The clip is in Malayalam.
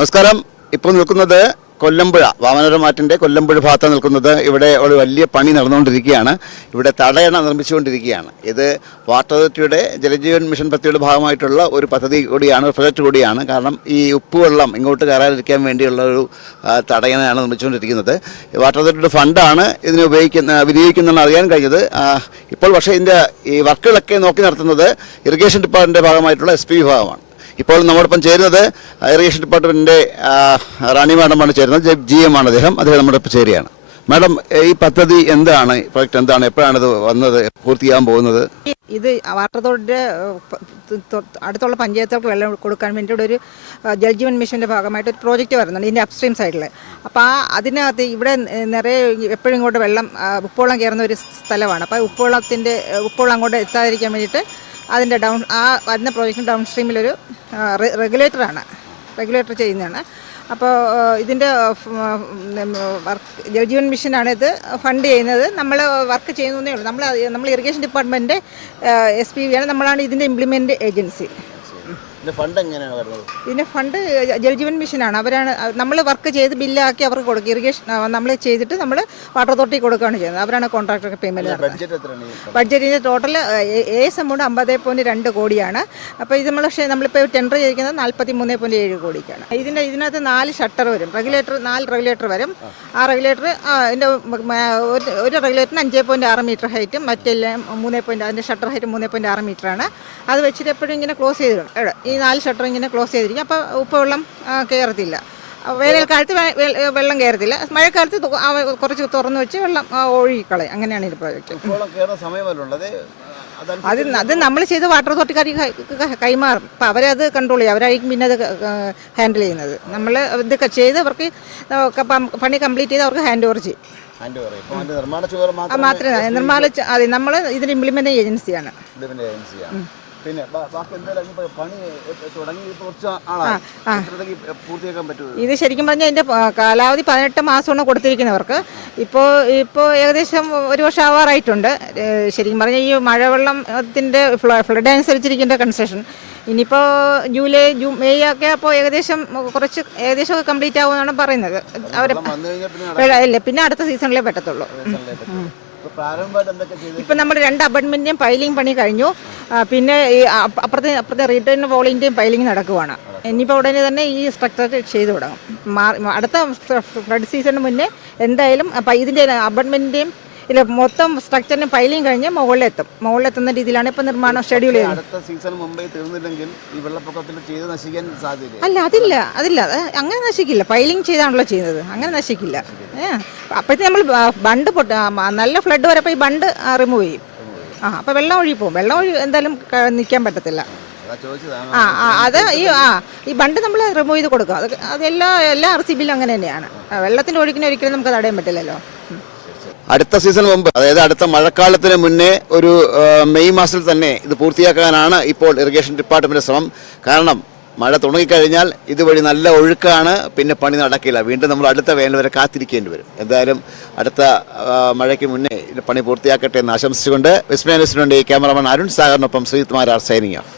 നമസ്കാരം. ഇപ്പോൾ നിൽക്കുന്നത് കൊല്ലമ്പുഴ വാമനരമാറ്റിന്റെ കൊല്ലമ്പുഴ ഭാഗത്ത് നിൽക്കുന്നത്. ഇവിടെ ഒരു വലിയ പണി നടന്നുകൊണ്ടിരിക്കുകയാണ്. ഇവിടെ തടയണ നിർമ്മിച്ചുകൊണ്ടിരിക്കുകയാണ്. ഇത് വാട്ടർ അതോറിറ്റിയുടെ ജലജീവൻ മിഷൻ പദ്ധതിയുടെ ഭാഗമായിട്ടുള്ള ഒരു പദ്ധതി കൂടിയാണ് ഒരു പ്രൊജക്റ്റ് കൂടിയാണ്. കാരണം ഈ ഉപ്പുവെള്ളം ഇങ്ങോട്ട് കയറാതിരിക്കാൻ വേണ്ടിയുള്ള ഒരു തടയണയാണ് നിർമ്മിച്ചുകൊണ്ടിരിക്കുന്നത്. വാട്ടർ അതോറിറ്റിയുടെ ഫണ്ടാണ് ഇതിന് ഉപയോഗിക്കുന്ന വിനിയോഗിക്കുന്നതെന്ന് അറിയാൻ കഴിഞ്ഞത്. ഇപ്പോൾ പക്ഷേ ഇതിന്റെ ഈ വർക്കുകളൊക്കെ നോക്കി നടത്തുന്നത് ഇറിഗേഷൻ ഡിപ്പാർട്ട്മെന്റിന്റെ ഭാഗമായിട്ടുള്ള എസ് പി വിഭാഗമാണ്. ഇപ്പോൾ നമ്മോടൊപ്പം ചേരുന്നത് ഇറിഗേഷൻ ഡിപ്പാർട്ട്മെന്റിന്റെ റാണി മാഡമാണ് ചേരുന്നത്. ജെ- എം ആണ് അദ്ദേഹം. അദ്ദേഹം നമ്മുടെ ഒപ്പം ചേരുകയാണ്. മാഡം ഈ പദ്ധതി എന്താണ്? പ്രോജക്റ്റ് എന്താണ്? എപ്പോഴാണ് ഇത് വന്നത്? പൂർത്തിയാകാൻ പോകുന്നത്? ഇത് വാട്ടർ അതോറിറ്റിയുടെ അടുത്തുള്ള പഞ്ചായത്തുകൾക്ക് വെള്ളം കൊടുക്കാൻ വേണ്ടി ഒരു ജൽജീവൻ മിഷന്റെ ഭാഗമായിട്ട് ഒരു പ്രോജക്റ്റ് വരുന്നുണ്ട് ഇതിന്റെ അപ്സ്ട്രീം സൈഡിൽ അപ്പോൾ ആ അതിനകത്ത് ഇവിടെ നിറയെ എപ്പോഴും ഇങ്ങോട്ട് വെള്ളം ഉപ്പോളം കയറുന്ന ഒരു സ്ഥലമാണ്. അപ്പോൾ ഉപ്പോളത്തിന്റെ ഉപ്പോളം അങ്ങോട്ട് എത്താതിരിക്കാൻ വേണ്ടിയിട്ട് അതിന്റെ ഡൗൺ ആ വരുന്ന പ്രോജക്റ്റിന് ഡൗൺ സ്ട്രീമിലൊരു റെഗുലേറ്ററാണ് റെഗുലേറ്റർ ചെയ്യുന്നതാണ്. അപ്പോൾ ഇതിന്റെ വർക്ക് ജലജീവൻ മിഷനാണ് ഇത് ഫണ്ട് ചെയ്യുന്നത്. നമ്മൾ വർക്ക് ചെയ്യുന്നതേ ഉള്ളൂ. നമ്മൾ നമ്മൾ irrigation department S P V ആണ്. നമ്മളാണ് ഇതിന്റെ ഇംപ്ലിമെന്റ് ഏജൻസി ഫണ്ട് എങ്ങനെയാണ് വരുന്നത്? ഇതിന്റെ ഫണ്ട് ജലജീവൻ മിഷനാണ്. അവരാണ് നമ്മൾ വർക്ക് ചെയ്ത് ബില്ലാക്കി അവർക്ക് കൊടുക്കുക ഇറിഗേഷൻ നമ്മൾ ചെയ്തിട്ട് നമ്മൾ വാട്ടർ അതോറിറ്റി കൊടുക്കുകയാണ് ചെയ്യുന്നത്. അവരാണ് കോൺട്രാക്ടർ പേയ്മെന്റ് നടത്തുന്നത്. ബഡ്ജറ്റ് എത്രയാണ് ഈ ബഡ്ജറ്റിന്റെ ടോട്ടൽ ഏസ് എമൗണ്ട് അമ്പത് പോയിന്റ് രണ്ട് കോടിയാണ്. അപ്പോൾ ഇത് നമ്മൾ പക്ഷേ നമ്മളിപ്പോൾ ടെൻഡർ ചെയ്തിരിക്കുന്നത് നാൽപ്പത്തി മൂന്ന് പോയിന്റ് ഏഴ് കോടിക്കാണ്. ഇതിന്റെ ഇതിനകത്ത് നാല് ഷട്ടർ വരും. റെഗുലേറ്റർ നാല് റെഗുലേറ്റർ വരും. ആ. റെഗുലേറ്റർ അതിന്റെ ഒരു റെഗുലേറ്ററിന് അഞ്ച് പോയിന്റ് ആറ് മീറ്റർ ഹൈറ്റും മറ്റെല്ലാം മൂന്ന് പോയിന്റ് അതിന്റെ ഷട്ടർ ഹൈറ്റ് മൂന്ന് പോയിന്റ് ആറ് മീറ്ററാണ് അത് വെച്ചിട്ട് എപ്പോഴും ഇങ്ങനെ ക്ലോസ് ഇവിടെ ഈ നാല് ഷട്ടർ ഇങ്ങനെ ക്ലോസ് ചെയ്തിരിക്കും. അപ്പോൾ ഉപ്പുവെള്ളം വെള്ളം കയറത്തില്ല വേനൽക്കാലത്ത് വെള്ളം കയറത്തില്ല മഴക്കാലത്ത് കുറച്ച് തുറന്ന് വെച്ച് വെള്ളം ഒഴുകിക്കളെ ഒഴുകിക്കളയും. അങ്ങനെയാണ് ഈ പ്രോജക്റ്റ്. അത് അത് നമ്മൾ ചെയ്ത് വാട്ടർ അതോറിറ്റിക്കാർക്ക് കൈമാറും. അപ്പം അവരത് കൺട്രോൾ ചെയ്യും. അവരായിരിക്കും പിന്നെ അത് ഹാൻഡിൽ ചെയ്യുന്നത്. നമ്മൾ ഇതൊക്കെ ചെയ്ത് അവർക്ക് പണി കംപ്ലീറ്റ് ചെയ്ത് അവർക്ക് ഹാൻഡ് ഓവർ ചെയ്യും. മാത്രമേ നിർമ്മാണ അതെ നമ്മൾ ഇതിന് ഇംപ്ലിമെന്റ് ഏജൻസിയാണ് പിന്നെ ബാക്കി എന്തായാലും പണി തുടങ്ങി കുറച്ച് ആളാണ് പൂർത്തിയാക്കാൻ പറ്റുമോ? ഇത് ശരിക്കും പറഞ്ഞാൽ ഇതിന്റെ കാലാവധി പതിനെട്ട് മാസമാണ് കൊടുത്തിരിക്കുന്നവർക്ക്. ഇപ്പോ ഇപ്പോ ഏകദേശം ഒരു വർഷം ആവാറായിട്ടുണ്ട്. ശരിക്കും പറഞ്ഞാൽ ഈ മഴവെള്ളത്തിന്റെ ഫ്ലഡ് അനുസരിച്ചിരിക്കുന്ന കൺസെഷൻ ഇനിയിപ്പോൾ ജൂലൈ ജൂ മെയ് ഒക്കെ അപ്പോൾ ഏകദേശം കുറച്ച് ഏകദേശം കംപ്ലീറ്റ് ആവുമെന്നാണ് പറയുന്നത്. അവരെ ഇല്ല പിന്നെ അടുത്ത സീസണിലേ പറ്റത്തുള്ളൂ. ഇപ്പൊ നമ്മൾ രണ്ട് അപ്പാർട്ട്മെന്റിന്റെയും പൈലിംഗ് പണി കഴിഞ്ഞു. പിന്നെ ഈ അപ്പ- അപ്പുറത്തെ അപ്പുറത്തെ റിട്ടേൺ വോളിന്റെയും പൈലിംഗ് നടക്കുവാണ്. ഇനിയിപ്പോൾ ഉടനെ തന്നെ ഈ സ്ട്രക്ചർ ചെയ്തു തുടങ്ങും. അടുത്ത ഫ്ലഡ് സീസണിന് മുന്നേ എന്തായാലും ഇതിന്റെ അപ്പാർട്ട്മെന്റിന്റെയും ഇല്ല മൊത്തം സ്ട്രക്ചറിന് പൈലിങ് കഴിഞ്ഞ് മുകളിലെത്തും. മുകളിലെത്തുന്ന രീതിയിലാണ് ഇപ്പോൾ നിർമ്മാണം ഷെഡ്യൂൾ ചെയ്യുന്നത്. അടുത്ത സീസൺ മുമ്പേ തീർന്നില്ലെങ്കിൽ ഈ വെള്ളപ്പൊക്കത്തിൽ ചെയ്ത് നശിക്കാൻ സാധ്യത അല്ല അതില്ല അതില്ല. അത് അങ്ങനെ നശിക്കില്ല. പൈലിങ് ചെയ്താണല്ലോ ചെയ്യുന്നത്. അങ്ങനെ നശിക്കില്ല. ഏഹ് അപ്പോഴത്തേക്ക് നമ്മൾ ബണ്ട് പൊട്ട നല്ല ഫ്ലഡ് വരപ്പോൾ ഈ ബണ്ട് റിമൂവ് ചെയ്യും. ആ അപ്പോൾ വെള്ളം ഒഴുകി പോകും. വെള്ളം ഒഴി എന്തായാലും നിൽക്കാൻ പറ്റത്തില്ല. ആ ആ അത് ഈ ആ ഈ ബണ്ട് നമ്മൾ റിമൂവ് ചെയ്ത് കൊടുക്കുക അത് അതെല്ലാ എല്ലാ ആർ സി ബിയിലും അങ്ങനെ തന്നെയാണ്. വെള്ളത്തിന്റെ ഒഴുക്കിനെ ഒരിക്കലും നമുക്ക് തടയാൻ പറ്റില്ലല്ലോ. അടുത്ത സീസൺ മുമ്പ് അതായത് അടുത്ത മഴക്കാലത്തിന് മുന്നേ ഒരു മെയ് മാസത്തിൽ തന്നെ ഇത് പൂർത്തിയാക്കാനാണ് ഇപ്പോൾ ഇറിഗേഷൻ ഡിപ്പാർട്ട്മെന്റ് ശ്രമം. കാരണം മഴ തുടങ്ങിക്കഴിഞ്ഞാൽ ഇതുവഴി നല്ല ഒഴുക്കാണ് പിന്നെ പണി നടക്കില്ല. വീണ്ടും നമ്മൾ അടുത്ത വേനൽ വരെ കാത്തിരിക്കേണ്ടി വരും. എന്തായാലും അടുത്ത മഴയ്ക്ക് മുന്നേ പണി പൂർത്തിയാക്കട്ടെ എന്ന് ആശംസിച്ചുകൊണ്ട് വിസ്മയ ന്യൂസിനുണ്ട് ക്യാമറമാൻ അരുൺ സാഗറിനൊപ്പം ശ്രീകുമാർ ആർ സൈനിങ് ഓഫ്